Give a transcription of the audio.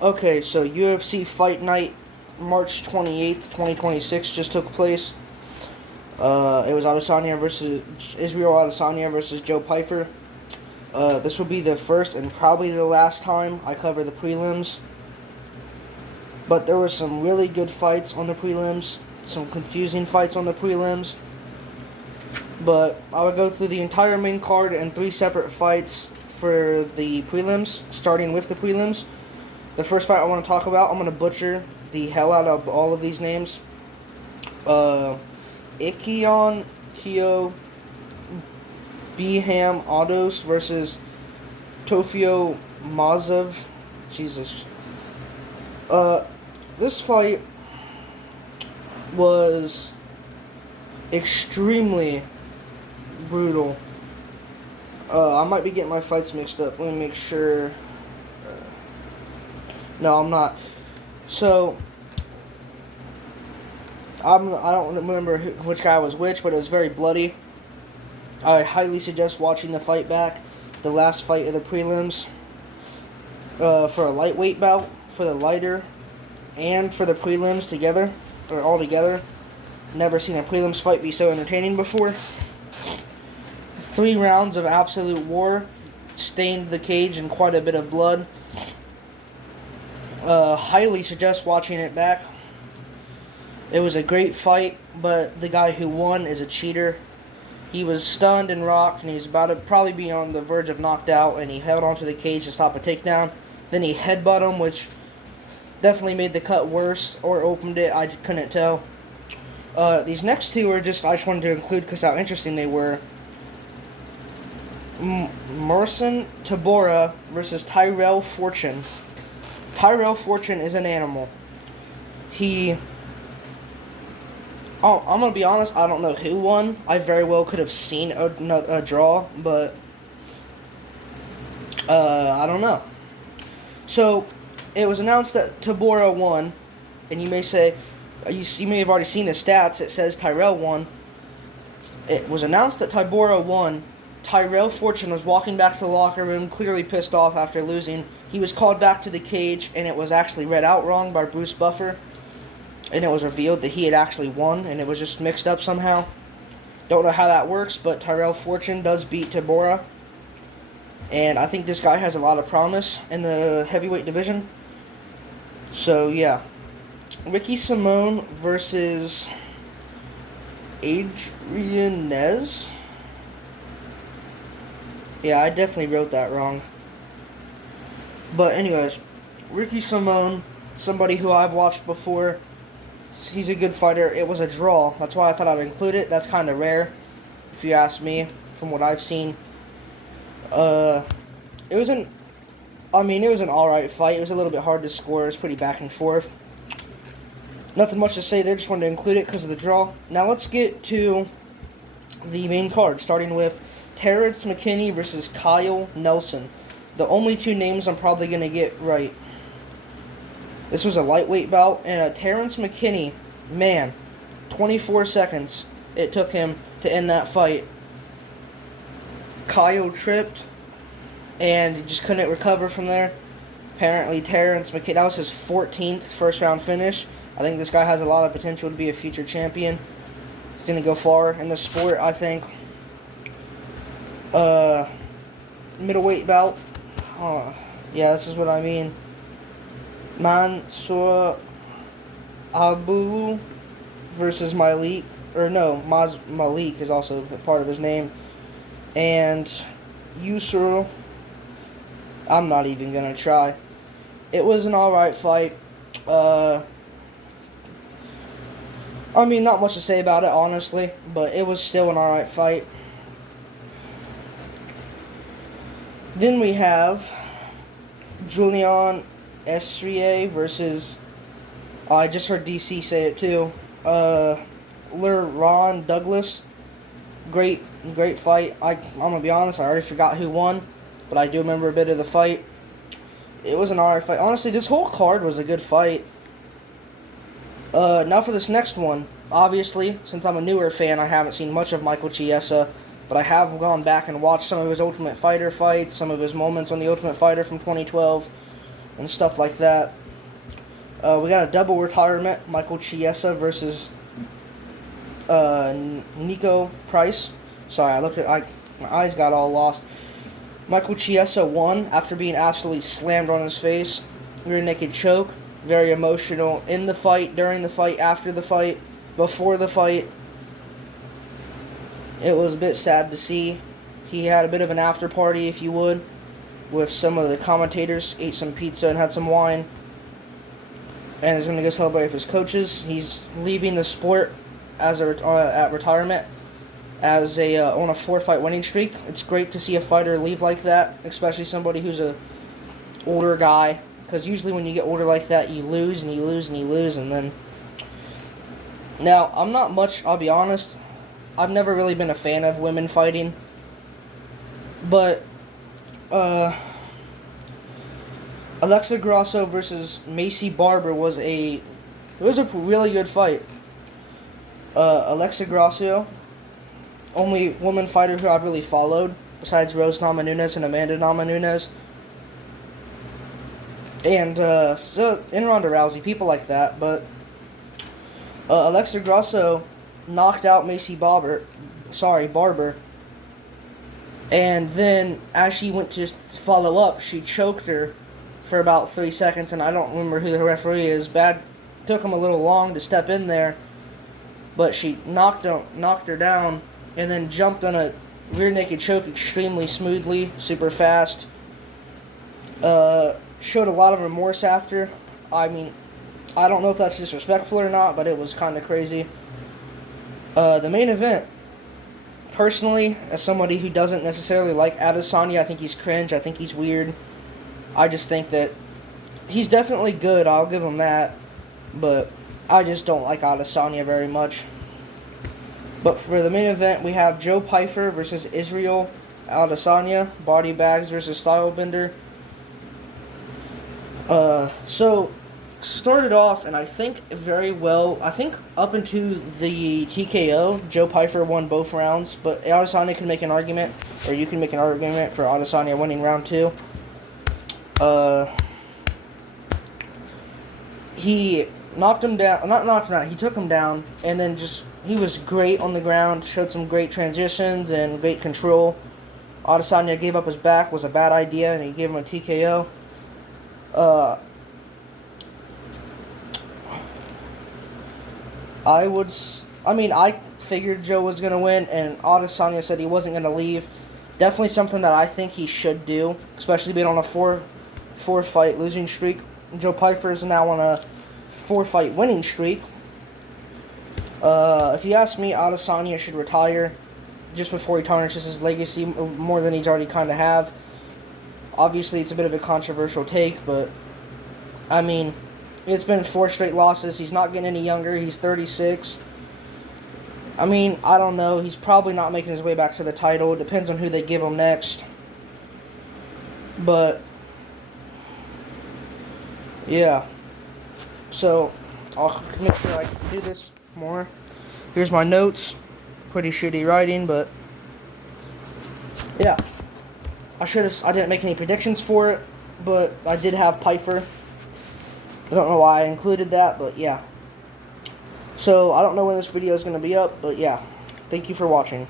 Okay, so UFC Fight Night, March 28th, 2026 just took place. It was Adesanya versus Israel Adesanya versus Joe Pyfer. This will be the first and probably the last time I cover the prelims. But there were some really good fights on the prelims, some confusing fights on the prelims. But I would go through the entire main card and three separate fights for the prelims, starting with the prelims. The first fight I want to talk about, I'm going to butcher the hell out of all of these names. Ikion Kyo Beham Autos versus Tofio Mazev. Jesus. This fight was extremely brutal. I might be getting my fights mixed up. Let me make sure. No, I'm not. So, I don't remember which guy was which, but it was very bloody. I highly suggest watching the fight back, the last fight of the prelims, for a lightweight bout, for the lighter, and for the prelims together, or all together. Never seen a prelims fight be so entertaining before. 3 rounds of absolute war, stained the cage in quite a bit of blood. Highly suggest watching it back. It was a great fight, but the guy who won is a cheater. He was stunned and rocked, and he was about to probably be on the verge of knocked out, and he held onto the cage to stop a takedown. Then he headbutted him, which definitely made the cut worse, or opened it, I couldn't tell. These next two are just, I just wanted to include because how interesting they were. Merson Tabora versus Tyrell Fortune. Tyrell Fortune is an animal. I'm going to be honest, I don't know who won. I very well could have seen a draw, but I don't know. So, it was announced that Tabora won, and you may say, you may have already seen the stats, it says Tyrell won. It was announced that Tabora won. Tyrell Fortune was walking back to the locker room, clearly pissed off after losing. He was called back to the cage, and it was actually read out wrong by Bruce Buffer. And it was revealed that he had actually won, and it was just mixed up somehow. Don't know how that works, but Tyrell Fortune does beat Tabora. And I think this guy has a lot of promise in the heavyweight division. So, yeah. Ricky Simone versus Adrianez. Yeah, I definitely wrote that wrong. But anyways, Ricky Simone, somebody who I've watched before. He's a good fighter. It was a draw. That's why I thought I'd include it. That's kind of rare, if you ask me, from what I've seen. It was an alright fight. It was a little bit hard to score. It was pretty back and forth. Nothing much to say there. Just wanted to include it because of the draw. Now let's get to the main card, starting with Terrence McKinney versus Kyle Nelson. The only two names I'm probably going to get right. This was a lightweight bout, and Terrence McKinney, man, 24 seconds it took him to end that fight. Kyle tripped, and he just couldn't recover from there. Apparently, Terrence McKinney, that was his 14th first-round finish. I think this guy has a lot of potential to be a future champion. He's going to go far in the sport, I think. Middleweight bout. Yeah, this is what I mean. Mansour Abu versus Malik. Malik is also part of his name. And Yusur. I'm not even going to try. It was an alright fight. Not much to say about it, honestly. But it was still an alright fight. Then we have Julian Estrier versus, I just heard DC say it too, Ron Douglas. Great fight. I'm going to be honest, I already forgot who won, but I do remember a bit of the fight. It was an alright fight. Honestly, this whole card was a good fight. Now for this next one. Obviously, since I'm a newer fan, I haven't seen much of Michael Chiesa, but I have gone back and watched some of his Ultimate Fighter fights, some of his moments on the Ultimate Fighter from 2012. and stuff like that. We got a double retirement, Michael Chiesa versus Nico Price. Sorry, my eyes got all lost. Michael Chiesa won after being absolutely slammed on his face. Rear naked choke. Very emotional in the fight, during the fight, after the fight, before the fight. It was a bit sad to see. He had a bit of an after party, if you would, with some of the commentators, ate some pizza and had some wine, and is going to go celebrate with his coaches. He's leaving the sport as at retirement as on a 4-fight winning streak. It's great to see a fighter leave like that, especially somebody who's a older guy, because usually when you get older like that, you lose and you lose and you lose, and then... Now, I'm not much, I'll be honest, I've never really been a fan of women fighting, but Alexa Grasso versus Macy Barber was a really good fight. Alexa Grasso, only woman fighter who I've really followed, besides Rose Namajunas and Amanda Namajunas. And, and Ronda Rousey, people like that, but Alexa Grasso knocked out Macy Barber, and then as she went to follow up, she choked her for about 3 seconds, and I don't remember who the referee is. Took him a little long to step in there, but she knocked her down, and then jumped on a rear naked choke extremely smoothly, super fast. Showed a lot of remorse after. I mean, I don't know if that's disrespectful or not, but it was kind of crazy. The main event, personally, as somebody who doesn't necessarily like Adesanya, I think he's cringe, I think he's weird. I just think that he's definitely good, I'll give him that, but I just don't like Adesanya very much. But for the main event, we have Joe Pyfer versus Israel Adesanya, Body Bags versus Stylebender. So, started off, and I think very well, I think up into the TKO, Joe Pyfer won both rounds, but Adesanya can make an argument, or you can make an argument for Adesanya winning round 2. He knocked him down, not knocked him out, he took him down, and then he was great on the ground, showed some great transitions and great control. Adesanya gave up his back, was a bad idea, and he gave him a TKO. I figured Joe was going to win, and Adesanya said he wasn't going to leave. Definitely something that I think he should do, especially being on a four-fight losing streak. Joe Pyfer is now on a 4-fight winning streak. If you ask me, Adesanya should retire just before he tarnishes his legacy more than he's already kind of have. Obviously, it's a bit of a controversial take, but, I mean, it's been 4 straight losses. He's not getting any younger. He's 36. I mean, I don't know. He's probably not making his way back to the title. It depends on who they give him next. But, yeah. So, I'll make sure I do this more. Here's my notes. Pretty shitty writing, but, yeah. I didn't make any predictions for it, but I did have Pyfer. I don't know why I included that, but yeah. So, I don't know when this video is going to be up, but yeah. Thank you for watching.